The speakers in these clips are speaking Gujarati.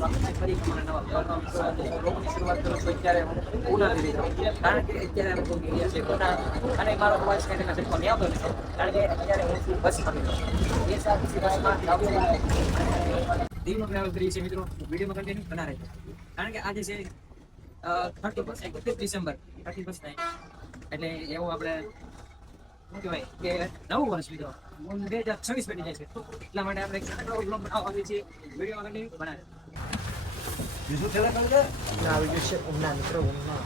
ફરી લોકોની શરૂઆત કરું છું અત્યારે હું ઉનાથી રહી જાઉં, કારણ કે અત્યારે અમે કોઈ ગયા છે ઉના અને મારો અવાજ કંઈ નહીં આવતો નથી, કારણ કે અત્યારે હું છું બસમાં એ સાથે બસમાં દીવનો ટ્રાવેલ કરીએ છીએ મિત્રો. વિડીયોમાં કન્ટિન્યુ બના રહેજો, કારણ કે આજે છે 31 ડિસેમ્બર 31 નાઈટ, એટલે એવું આપણે શું કહેવાય કે નવું વર્ષ મિત્રો 2026 બની જાય છે, એટલા માટે આપણે બ્લોગ બનાવવા આવીએ છીએ. વિડીયોમાં કન્ટિન્યુ બના રહેજો. બીજું છેલ્લે કરી દે. આવી ગયું છે ઉના મિત્રો. ઉના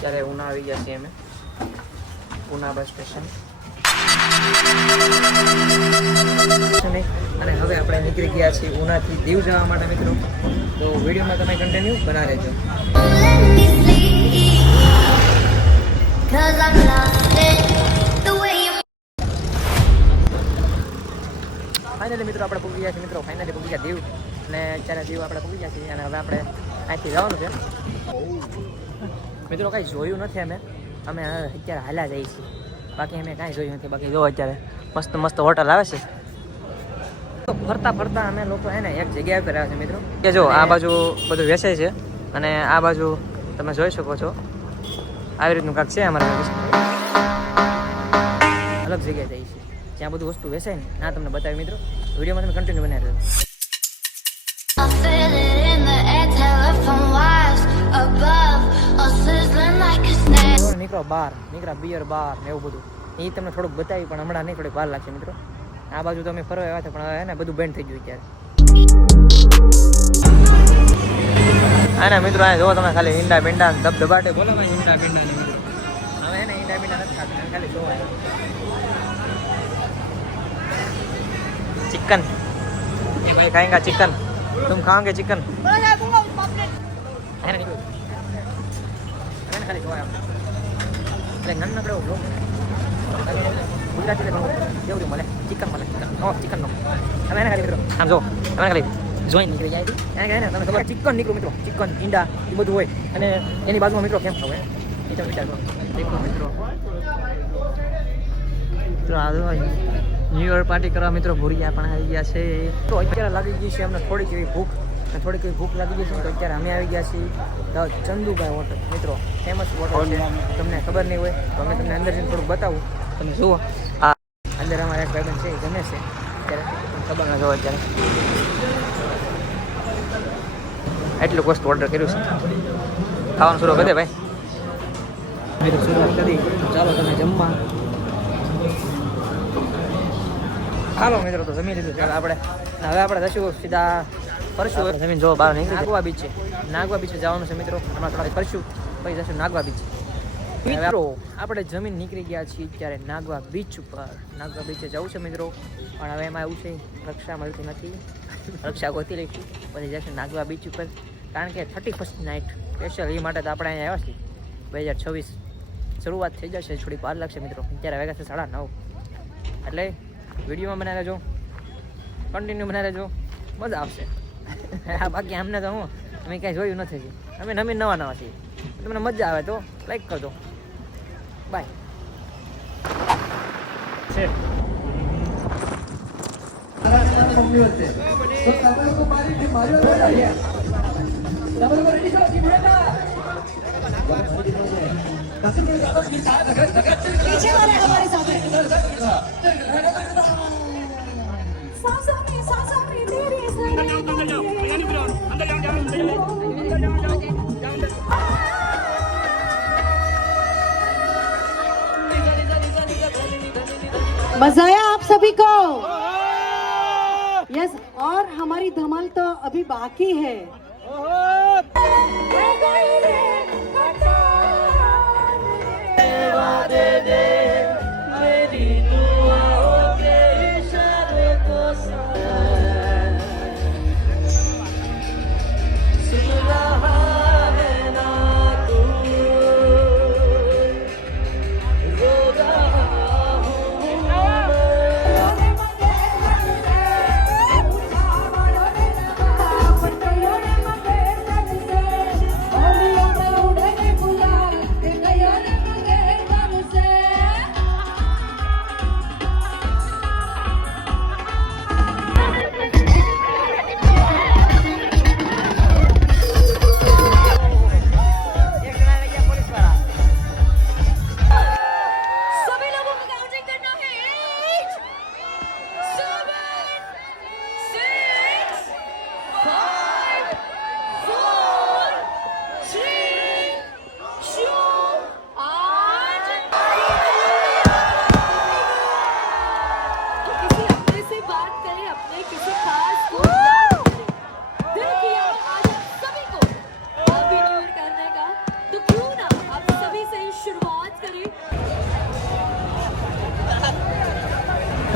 ત્યારે ઉના આવી ગયા છીએ અમે, ઉના બસ સ્ટેશન, અને હવે આપણે નીકળી ગયા છીએ ઉનાથી દીવ જવા માટે મિત્રો. તો વિડીયોમાં તમે કન્ટિન્યુ બના રહેજો. ફાઇનલી મિત્રો આપણે પૂગી ગયા છીએ મિત્રો, ફાઇનલી પૂગી ગયા દીવ, અને અત્યારે દીવ આપણે પૂગી ગયા છીએ, અને હવે આપણે અહીંથી જવાનું છે મિત્રો. કાંઈ જોયું નથી અમે અત્યારે હાલ્યા જઈએ છીએ, બાકી અમે કાંઈ જોયું નથી. બાકી જો અત્યારે મસ્ત મસ્ત હોટલ આવે છે, તો ફરતા ફરતા અમે લોકો એને એક જગ્યાએ પર આવે છે મિત્રો, કે જો આ બાજુ બધું વેચાય છે, અને આ બાજુ તમે જોઈ શકો છો આવી રીતનું કાંક છે અમારે અલગ જગ્યાએ જઈએ છીએ જ્યાં બધું વસ્તુ વેચાય ને, ના તમને બતાવી મિત્રો. વિડીયોમાં તમે કન્ટિન્યુ બનાવી રહ્યો. નીકળ્યા બિયર બાર ને એવું બધું, એ તમને થોડુંક બતાવી, પણ હમણાં નહીં, થોડીક વાર લાગશે મિત્રો. આ બાજુ તો અમે ફરવા આવ્યા હતા, પણ હવે ને બધું બેન્ડ થઈ ગયું ત્યારે. મિત્રો આ જો તમે ખાલી ઈંડા બિંડા ધબધબાટે બોલો ભાઈ, ઈંડા બિંડા ને મિત્રો હવે એને ઈંડા બિંડા નથી ખાતા, ખાલી જોવા चिकन. ये भाई खाएंगा चिकन, तुम खाओगे चिकन? है ना निकलो खाली જોવા એટલે નાનકડો બ્લોગ ગુજરાતી કેવું મળે, ચિકન મળે, ચિકન નો હવે એને ખાલી મિત્રો આમ જો હવે ખાલી જોઈન નીકળી જાય એને કહે ને તમે ખબર ચિકન નીકળું મિત્રો, ચિકન ઈંડા એ બધું હોય, અને એની બાજુમાં મિત્રો કેમ ખબર એ તમે વિચાર કરો. દેખો મિત્રો ન્યૂ યર પાર્ટી કરવા મિત્રો ભૂરિયા પણ આવી ગયા છે. તો અત્યારે લાગી ગઈ છે અમને થોડીક એવી ભૂખ લાગી ગઈ છે, તો અત્યારે અમે આવી ગયા છીએ ધ ચંદુભાઈ હોટલ મિત્રો, ફેમસ હોટલ છે, તમને ખબર નહીં હોય તો અમે તમને અંદર જઈને થોડુંક બતાવું. તમે જુઓ આ અંદર અમારા એક ભાઈબંધ છે એ ગમે છે, અત્યારે ખબર ના જો અત્યારે એટલું વસ્તુ ઓર્ડર કર્યું છે. ખાવાનું શરૂ કરી દે ભાઈ મિત્રો, શરૂઆત કરી. ચાલો તમે જમવા. હાલો મિત્રો તો જમી લીધું છે આપણે, હવે આપણે જશું સીધા ફરશું. જમીન જો બહાર નીકળી નાગવા બીચે જવાનું છે મિત્રો, હમણાં થોડા ફરશું પછી જશું નાગવા બીચ. મિત્રો આપણે જમીન નીકળી ગયા છીએ ત્યારે નાગવા બીચ ઉપર. નાગવા બીચે જવું છે મિત્રો, પણ હવે એમાં એવું છે રક્ષા મળતી નથી, રક્ષા ગોતી લઈશું પછી જશું નાગવા બીચ ઉપર, કારણ કે 31 નાઇટ સ્પેશિયલ એ માટે તો આપણે અહીંયા આવ્યા છીએ. 2026 શરૂઆત થઈ જશે, થોડીક વાર લાગશે મિત્રો, અત્યારે વાગ્યા છે 9:30, એટલે વિડીયોમાં બનાવી રહેજો, કન્ટિન્યુ બનાવી રહેજો, મજા આવશે. બાકી અમને તો હું અમે કાંઈ જોયું નથી, અમે નવા છીએ, તમને મજા આવે તો લાઈક કરજો. બાય. मज़ा आया आप सभी को? यस, और हमारी धमाल तो अभी बाकी है.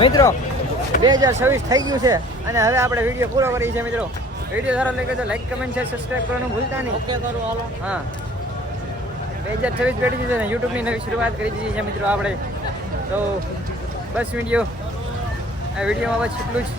મિત્રો 2026 થઈ ગયું છે અને હવે આપણે વિડીયો પૂરો કરી છે મિત્રો. વિડીયો સારો લાગે તો લાઈક કમેન્ટ શેર સબસ્ક્રાઇબ કરવાનું ભૂલતા નહીં. ઓકે કરો હાલો. હા 2026 બેઠી દીધું ને યુટ્યુબની નવી શરૂઆત કરી દીધી છે મિત્રો આપણે. તો બસ આ વિડીયોમાં બસ એટલું જ.